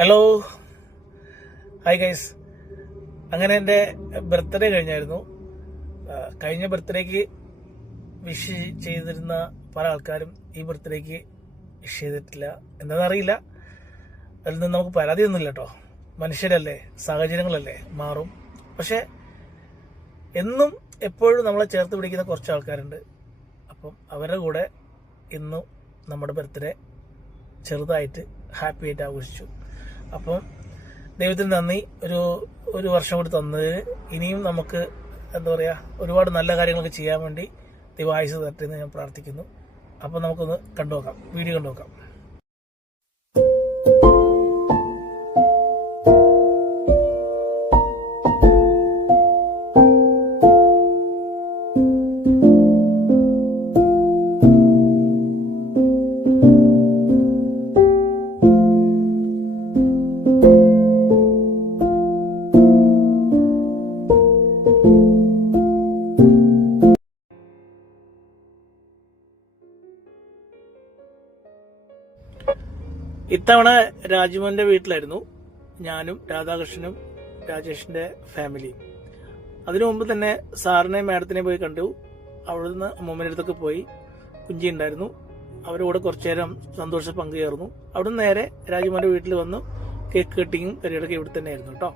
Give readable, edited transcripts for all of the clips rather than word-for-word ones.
Hello, hi guys. അങ്ങനെ എൻ്റെ birthday കഴിഞ്ഞായിരുന്നു. കഴിഞ്ഞ ബർത്ത്ഡേക്ക് വിഷ് ചെയ്തിരുന്ന പല ആൾക്കാരും ഈ ബർത്ത്ഡേക്ക് വിഷ് ചെയ്തിട്ടില്ല. എന്താണെന്നറിയില്ല. അതിൽ നിന്ന് നമുക്ക് പരാതിയൊന്നുമില്ല കേട്ടോ. മനുഷ്യരല്ലേ, സാഹചര്യങ്ങളല്ലേ, മാറും. പക്ഷെ എന്നും എപ്പോഴും നമ്മളെ ചേർത്ത് പിടിക്കുന്ന കുറച്ച് ആൾക്കാരുണ്ട്. അപ്പം അവരുടെ കൂടെ ഇന്നും നമ്മുടെ ബർത്ത്ഡേ ചെറുതായിട്ട് ഹാപ്പി ആയിട്ട് ആഘോഷിച്ചു. അപ്പം ദൈവത്തിന് നന്ദി. ഒരു വർഷം കൂടി തന്നതിന് ഇനിയും നമുക്ക് എന്താ പറയുക, ഒരുപാട് നല്ല കാര്യങ്ങളൊക്കെ ചെയ്യാൻ വേണ്ടി ദൈവം ആയുസ്സ് തരട്ടെ എന്ന് ഞാൻ പ്രാർത്ഥിക്കുന്നു. അപ്പം നമുക്കൊന്ന് കണ്ടുനോക്കാം, വീഡിയോ കണ്ടുനോക്കാം. ഇത്തവണ രാജുമോന്റെ വീട്ടിലായിരുന്നു ഞാനും രാധാകൃഷ്ണനും രാജേഷിന്റെ ഫാമിലിയും. അതിനു മുമ്പ് തന്നെ സാറിനെയും മാഡത്തിനെയും പോയി കണ്ടു. അവിടുന്ന് അമ്മൂമ്മയുടെ അടുത്തൊക്കെ പോയി. കുഞ്ചി ഉണ്ടായിരുന്നു, അവരുടെ കൂടെ കുറച്ചു നേരം സന്തോഷം പങ്കുചേർന്നു. അവിടുന്ന് നേരെ രാജുമോന്റെ വീട്ടിൽ വന്നു. കേക്ക് കട്ടിങ്ങും പരിപാടിയൊക്കെ ഇവിടെ തന്നെ ആയിരുന്നു കേട്ടോ.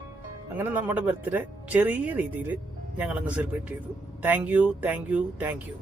അങ്ങനെ നമ്മുടെ ബർത്ത്ഡേ ചെറിയ രീതിയിൽ ഞങ്ങളങ്ങ് സെലിബ്രേറ്റ് ചെയ്തു. Thank you.